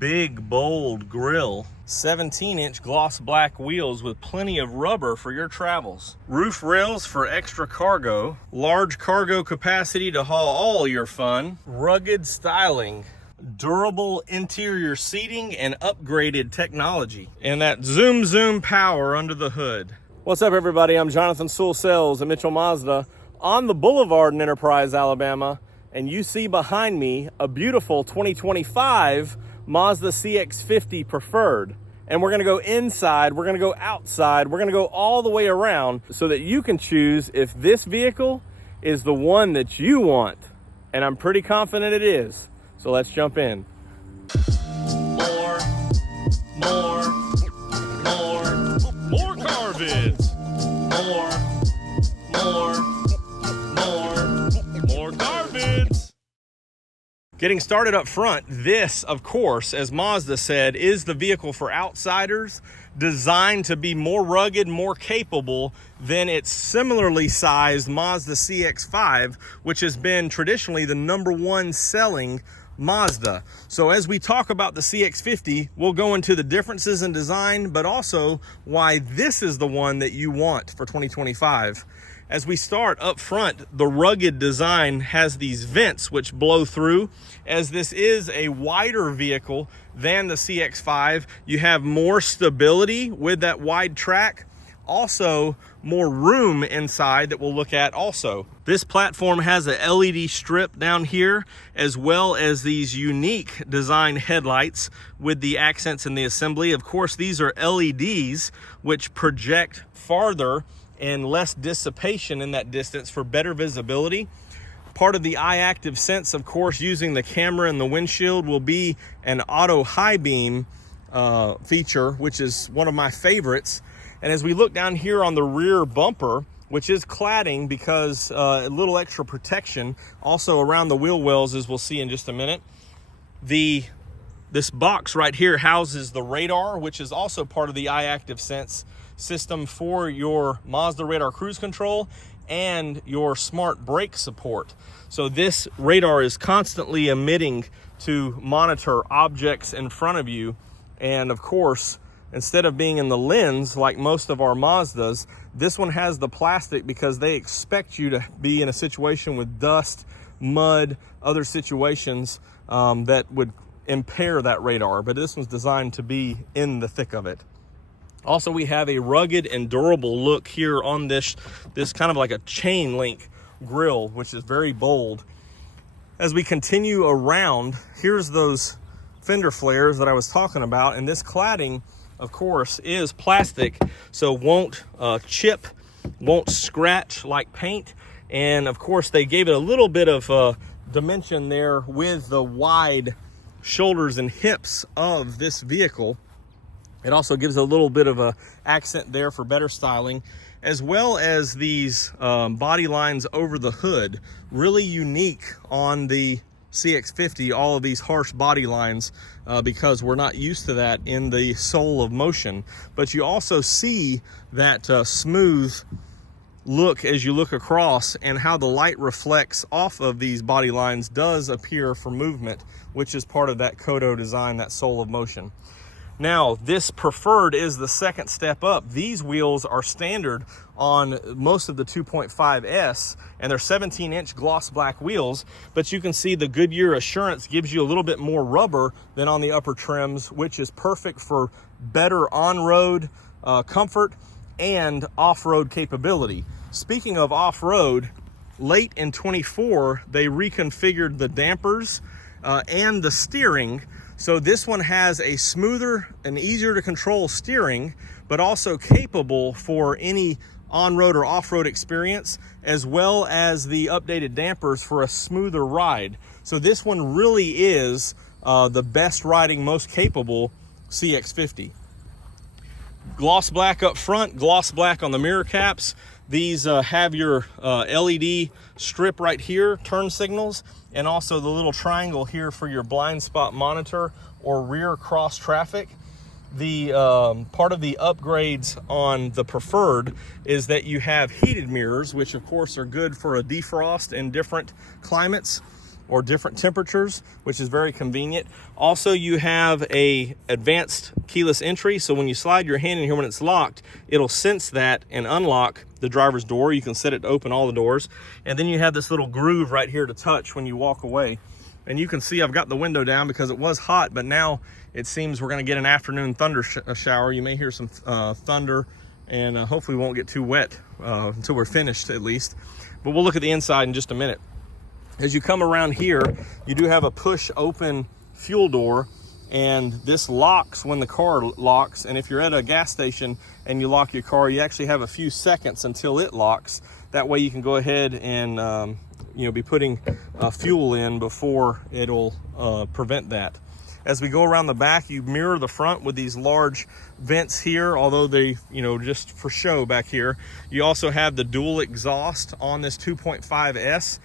big, bold grille. 17-inch gloss black wheels with plenty of rubber for your travels. Roof rails for extra cargo. Large cargo capacity to haul all your fun. Rugged styling. Durable interior seating and upgraded technology. And that zoom power under the hood. What's up, everybody? I'm Jonathan Sewell Sales at Mitchell Mazda on the Boulevard in Enterprise, Alabama. And you see behind me a beautiful 2025 Mazda CX-50 Preferred. And we're gonna go inside, we're gonna go outside, we're gonna go all the way around so that you can choose if this vehicle is the one that you want. And I'm pretty confident it is. So let's jump in. More car vids. More car vids. Getting started up front, this, of course, as Mazda said, is the vehicle for outsiders, designed to be more rugged, more capable than its similarly sized Mazda CX-5, which has been traditionally the #1 selling Mazda. So as we talk about the CX-50, we'll go into the differences in design, but also why this is the one that you want for 2025. As we start up front, the rugged design has these vents which blow through. As this is a wider vehicle than the CX-5, you have more stability with that wide track. Also, more room inside that we'll look at also. This platform has a LED strip down here, as well as these unique design headlights with the accents in the assembly. Of course, these are LEDs, which project farther and less dissipation in that distance for better visibility. Part of the eye active sense, of course, using the camera in the windshield, will be an auto high beam feature, which is one of my favorites. And as we look down here on the rear bumper, which is cladding because a little extra protection also around the wheel wells, as we'll see in just a minute. This box right here houses the radar, which is also part of the eye active sense system for your Mazda radar cruise control and your smart brake support. So this radar is constantly emitting to monitor objects in front of you. And of course, instead of being in the lens like most of our Mazdas, this one has the plastic because they expect you to be in a situation with dust, mud, other situations that would impair that radar. But this one's designed to be in the thick of it. Also, we have a rugged and durable look here on this kind of like a chain link grille, which is very bold. As we continue around, here's those fender flares that I was talking about, and this cladding, of course, is plastic, so won't chip, won't scratch like paint. And of course, they gave it a little bit of dimension there with the wide shoulders and hips of this vehicle. It also gives a little bit of a accent there for better styling, as well as these body lines over the hood. Really unique on the CX-50, all of these harsh body lines, because we're not used to that in the Soul of Motion. But you also see that smooth look as you look across, and how the light reflects off of these body lines does appear for movement, which is part of that Kodo design, that Soul of Motion. Now, this Preferred is the second step up. These wheels are standard on most of the 2.5S, and they're 17-inch gloss black wheels, but you can see the Goodyear Assurance gives you a little bit more rubber than on the upper trims, which is perfect for better on-road comfort and off-road capability. Speaking of off-road, late in 24, they reconfigured the dampers and the steering. So this one has a smoother and easier to control steering, but also capable for any on-road or off-road experience, as well as the updated dampers for a smoother ride. So this one really is the best riding, most capable CX-50. Gloss black up front, gloss black on the mirror caps. These have your LED strip right here, turn signals, and also the little triangle here for your blind spot monitor or rear cross traffic. The part of the upgrades on the Preferred is that you have heated mirrors, which of course are good for a defrost in different climates. or different temperatures, which is very convenient. Also, you have a advanced keyless entry, so when you slide your hand in here when it's locked, it'll sense that and unlock the driver's door. You can set it to open all the doors. And then you have this little groove right here to touch when you walk away. And you can see I've got the window down because it was hot, but now it seems we're going to get an afternoon thunder shower. You may hear some thunder, and hopefully we won't get too wet until we're finished at least. But we'll look at the inside in just a minute. As you come around here, you do have a push open fuel door, and this locks when the car locks. And if you're at a gas station and you lock your car, you actually have a few seconds until it locks. That way you can go ahead and be putting fuel in before it'll prevent that. As we go around the back, you mirror the front with these large vents here, although they, just for show back here. You also have the dual exhaust on this 2.5S,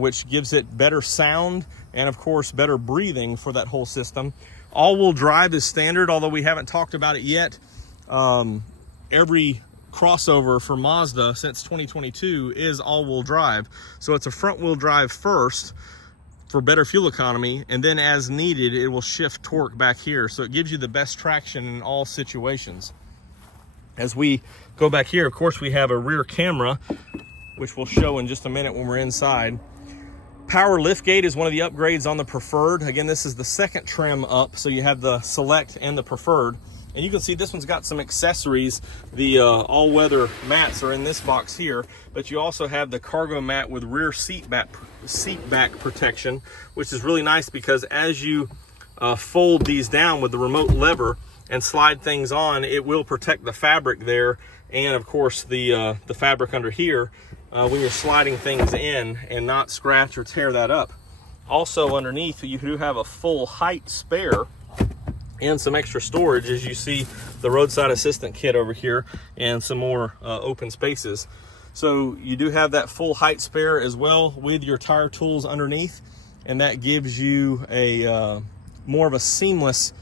which gives it better sound and, of course, better breathing for that whole system. All-wheel drive is standard, although we haven't talked about it yet. Every crossover for Mazda since 2022 is all-wheel drive. So it's a front-wheel drive first for better fuel economy, and then as needed, it will shift torque back here. So it gives you the best traction in all situations. As we go back here, of course, we have a rear camera, which we'll show in just a minute when we're inside. Power liftgate is one of the upgrades on the Preferred. Again, this is the second trim up, so you have the Select and the Preferred. And you can see this one's got some accessories. The all-weather mats are in this box here, but you also have the cargo mat with rear seat back protection, which is really nice because as you fold these down with the remote lever and slide things on, it will protect the fabric there, and of course the fabric under here when you're sliding things in, and not scratch or tear that up. Also underneath, you do have a full height spare and some extra storage, as you see the roadside assistant kit over here and some more open spaces. So you do have that full height spare as well with your tire tools underneath, and that gives you a more of a seamless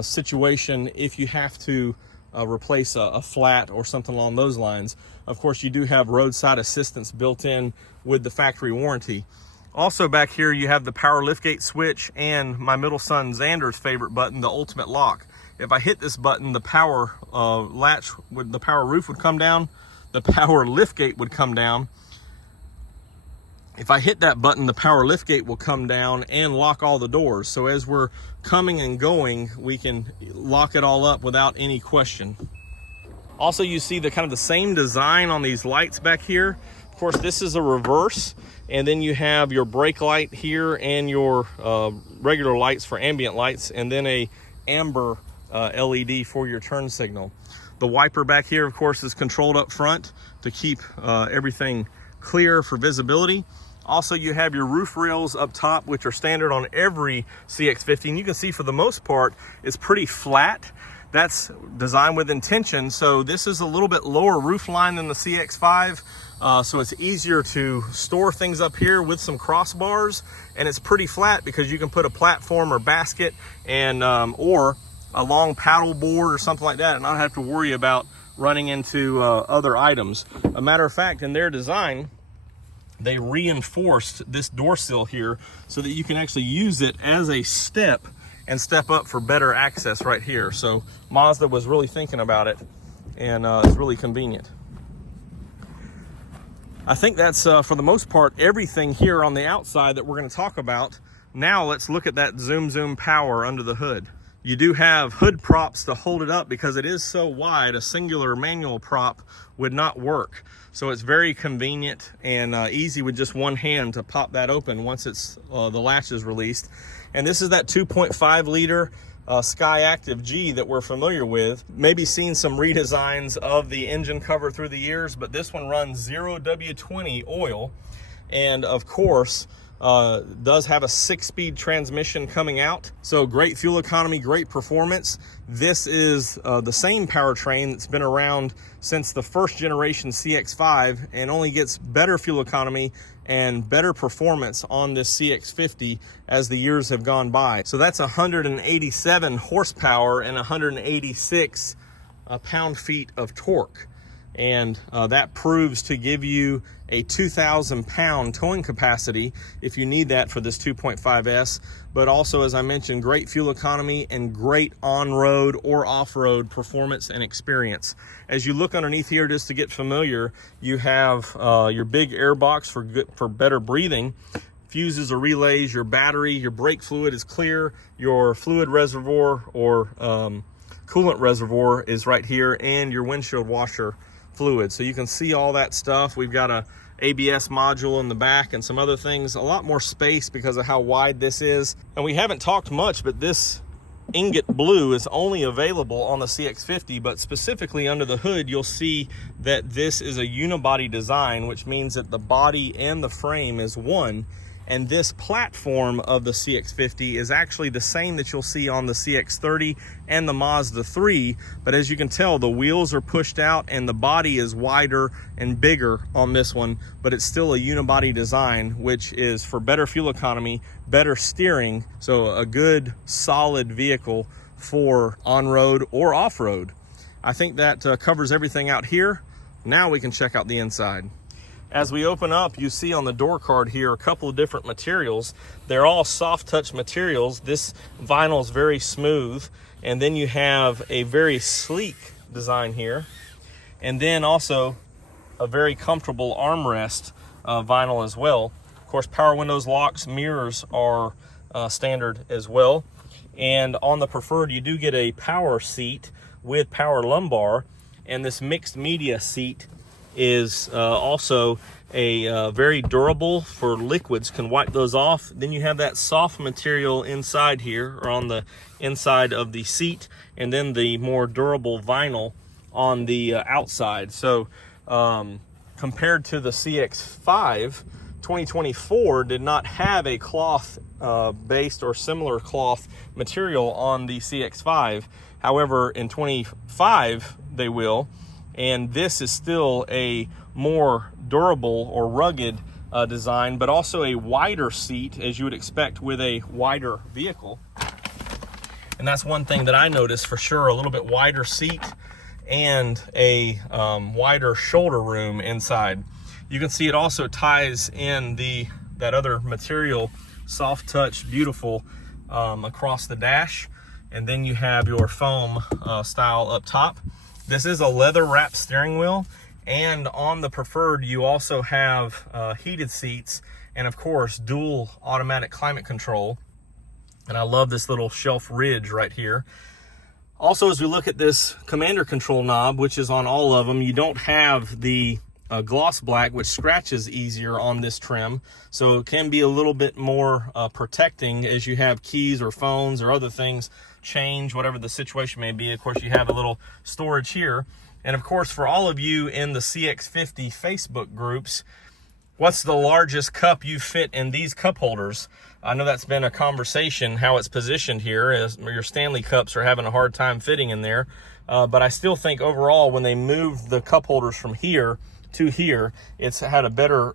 situation if you have to replace a flat or something along those lines. Of course, you do have roadside assistance built in with the factory warranty. Also back here, you have the power liftgate switch and my middle son Xander's favorite button, the ultimate lock. If I hit this button, the power latch with the power roof would come down, the power liftgate would come down. If I hit that button, the power liftgate will come down and lock all the doors. So as we're coming and going, we can lock it all up without any question. Also, you see the kind of the same design on these lights back here. Of course, this is a reverse, and then you have your brake light here and your regular lights for ambient lights, and then a amber LED for your turn signal. The wiper back here, of course, is controlled up front to keep everything clear for visibility. Also, you have your roof rails up top, which are standard on every CX-50, and you can see for the most part it's pretty flat. That's designed with intention. So this is a little bit lower roof line than the CX-5, so it's easier to store things up here with some crossbars, and it's pretty flat because you can put a platform or basket and or a long paddle board or something like that and not have to worry about running into other items. A matter of fact, in their design, they reinforced this door sill here so that you can actually use it as a step and step up for better access right here. So Mazda was really thinking about it, and it's really convenient. I think that's for the most part everything here on the outside that we're going to talk about. Now let's look at that zoom power under the hood. You do have hood props to hold it up because it is so wide. A singular manual prop would not work. So it's very convenient and easy with just one hand to pop that open once it's the latch is released. And this is that 2.5 liter Sky Active G that we're familiar with. Maybe seen some redesigns of the engine cover through the years, but this one runs 0W20 oil, and of course does have a 6-speed transmission coming out. So great fuel economy, great performance. This is the same powertrain that's been around since the first generation CX-5 and only gets better fuel economy and better performance on this CX-50 as the years have gone by. So that's 187 horsepower and 186 pound-feet of torque. and that proves to give you a 2,000 pound towing capacity if you need that for this 2.5S. But also, as I mentioned, great fuel economy and great on-road or off-road performance and experience. As you look underneath here, just to get familiar, you have your big air box for better breathing, fuses or relays, your battery, your brake fluid is clear, your fluid reservoir or coolant reservoir is right here, and your windshield washer fluid. So you can see all that stuff. We've got a ABS module in the back and some other things, a lot more space because of how wide this is. And we haven't talked much, but this Ingot blue is only available on the CX-50, but specifically under the hood, you'll see that this is a unibody design, which means that the body and the frame is one. And this platform of the CX-50 is actually the same that you'll see on the CX-30 and the Mazda 3. But as you can tell, the wheels are pushed out and the body is wider and bigger on this one, but it's still a unibody design, which is for better fuel economy, better steering. So a good, solid vehicle for on-road or off-road. I think that covers everything out here. Now we can check out the inside. As we open up, you see on the door card here a couple of different materials. They're all soft touch materials. This vinyl is very smooth. And then you have a very sleek design here. And then also a very comfortable armrest vinyl as well. Of course, power windows, locks, mirrors are standard as well. And on the Preferred, you do get a power seat with power lumbar. And this mixed media seat is also a very durable for liquids, can wipe those off. Then you have that soft material inside here, or on the inside of the seat, and then the more durable vinyl on the outside. So compared to the CX-5, 2024 did not have a cloth based or similar cloth material on the CX-5. However, in 25 they will. And this is still a more durable or rugged design, but also a wider seat, as you would expect with a wider vehicle. And that's one thing that I noticed for sure, a little bit wider seat and a wider shoulder room inside. You can see it also ties in that other material, soft touch, beautiful, across the dash. And then you have your foam style up top. This is a leather wrapped steering wheel, and on the Preferred you also have heated seats and of course dual automatic climate control. And I love this little shelf ridge right here. Also, as we look at this commander control knob, which is on all of them, you don't have the gloss black, which scratches easier on this trim, so it can be a little bit more protecting as you have keys or phones or other things change, whatever the situation may be. Of course, you have a little storage here. And of course, for all of you in the CX-50 Facebook groups, what's the largest cup you fit in these cup holders? I know that's been a conversation, how it's positioned here, as your Stanley cups are having a hard time fitting in there. But I still think overall, when they moved the cup holders from here to here, it's had a better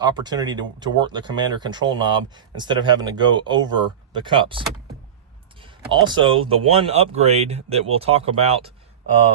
opportunity to work the commander control knob instead of having to go over the cups. Also, the one upgrade that we'll talk about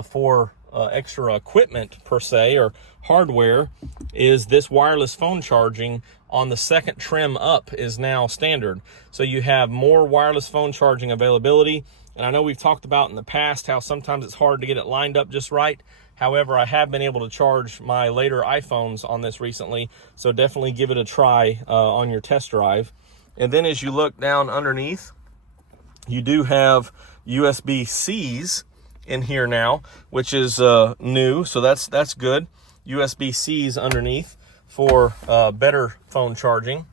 for extra equipment per se, or hardware, is this wireless phone charging on the second trim up is now standard. So you have more wireless phone charging availability. And I know we've talked about in the past how sometimes it's hard to get it lined up just right. However, I have been able to charge my later iPhones on this recently, so definitely give it a try on your test drive. And then as you look down underneath, you do have USB-Cs in here now, which is new, so that's good. USB-Cs underneath for better phone charging,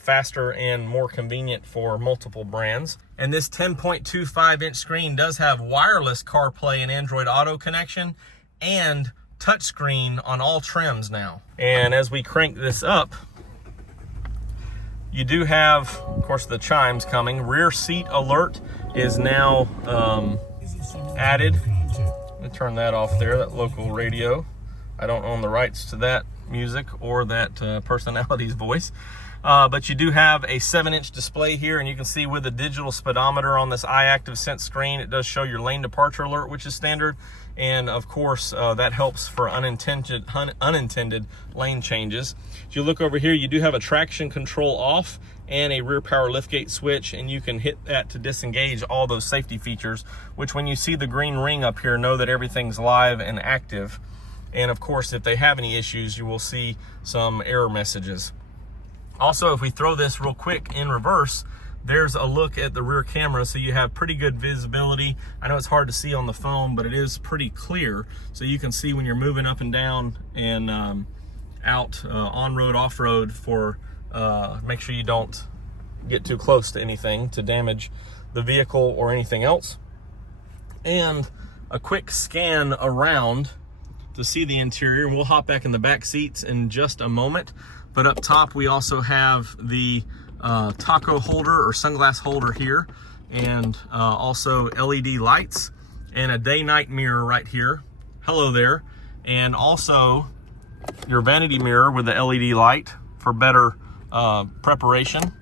faster and more convenient for multiple brands. And this 10.25-inch screen does have wireless CarPlay and Android Auto connection and touchscreen on all trims now. And as we crank this up, you do have, of course, the chimes coming. Rear seat alert is now added. Let me turn that off there, that local radio. I don't own the rights to that music or that personality's voice. but you do have a 7-inch display here, and you can see with the digital speedometer on this iActive Sense screen, it does show your lane departure alert, which is standard. And of course, that helps for unintended lane changes. If you look over here, you do have a traction control off and a rear power liftgate switch, and you can hit that to disengage all those safety features, which when you see the green ring up here, know that everything's live and active. And of course, if they have any issues, you will see some error messages. Also, if we throw this real quick in reverse, there's a look at the rear camera, so you have pretty good visibility. I know it's hard to see on the phone, but it is pretty clear. So you can see when you're moving up and down and out on-road, off-road, for make sure you don't get too close to anything to damage the vehicle or anything else. And a quick scan around to see the interior, and we'll hop back in the back seats in just a moment. But up top, we also have the taco holder or sunglass holder here, and also LED lights and a day-night mirror right here. Hello there. And also your vanity mirror with the LED light for better preparation.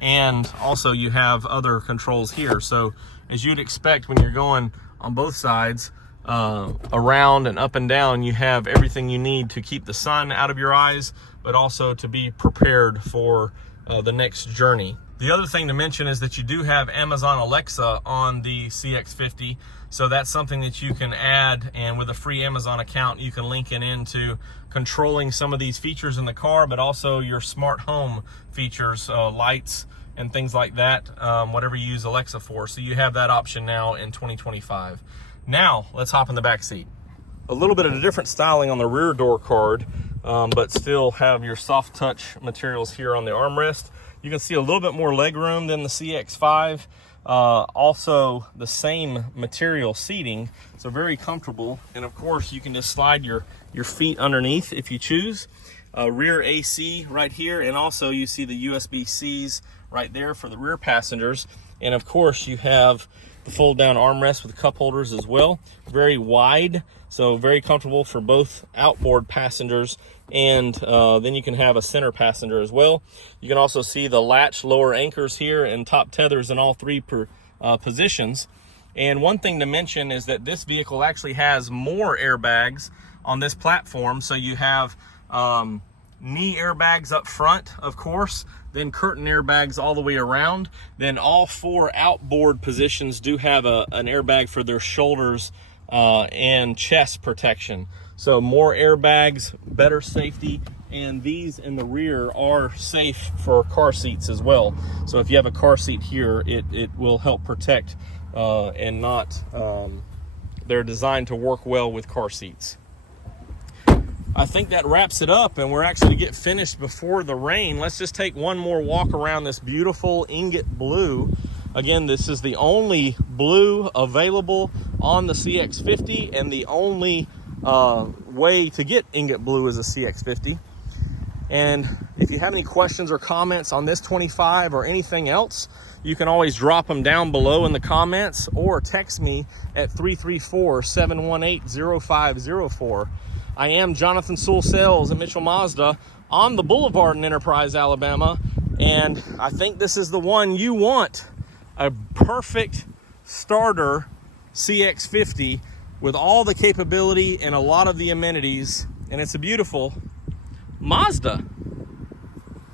And also you have other controls here. So as you'd expect, when you're going on both sides, around and up and down, you have everything you need to keep the sun out of your eyes, but also to be prepared for the next journey. The other thing to mention is that you do have Amazon Alexa on the CX-50, so that's something that you can add, and with a free Amazon account, you can link it into controlling some of these features in the car, but also your smart home features, lights and things like that, whatever you use Alexa for. So you have that option now in 2025. Now, let's hop in the back seat. A little bit of a different styling on the rear door card, but still have your soft touch materials here on the armrest. You can see a little bit more leg room than the CX-5. Also the same material seating, so very comfortable. And of course, you can just slide your feet underneath if you choose. Rear AC right here, and also you see the USB-Cs right there for the rear passengers. And of course, you have the fold down armrest with cup holders as well. Very wide, so very comfortable for both outboard passengers, and then you can have a center passenger as well. You can also see the latch lower anchors here and top tethers in all three positions. And one thing to mention is that this vehicle actually has more airbags on this platform. So you have knee airbags up front, of course, then curtain airbags all the way around. Then all 4 outboard positions do have an airbag for their shoulders and chest protection. So more airbags, better safety, and these in the rear are safe for car seats as well. So if you have a car seat here, it will help protect and not, they're designed to work well with car seats. I think that wraps it up, and we're actually to get finished before the rain. Let's just take one more walk around this beautiful Ingot blue. Again, this is the only blue available on the CX-50, and the only way to get Ingot blue is a CX-50. And if you have any questions or comments on this 25 or anything else, you can always drop them down below in the comments, or text me at 334-718-0504. I am Jonathan Sewell Sales at Mitchell Mazda on the Boulevard in Enterprise, Alabama, and I think this is the one you want. A perfect starter CX-50 with all the capability and a lot of the amenities, and it's a beautiful Mazda.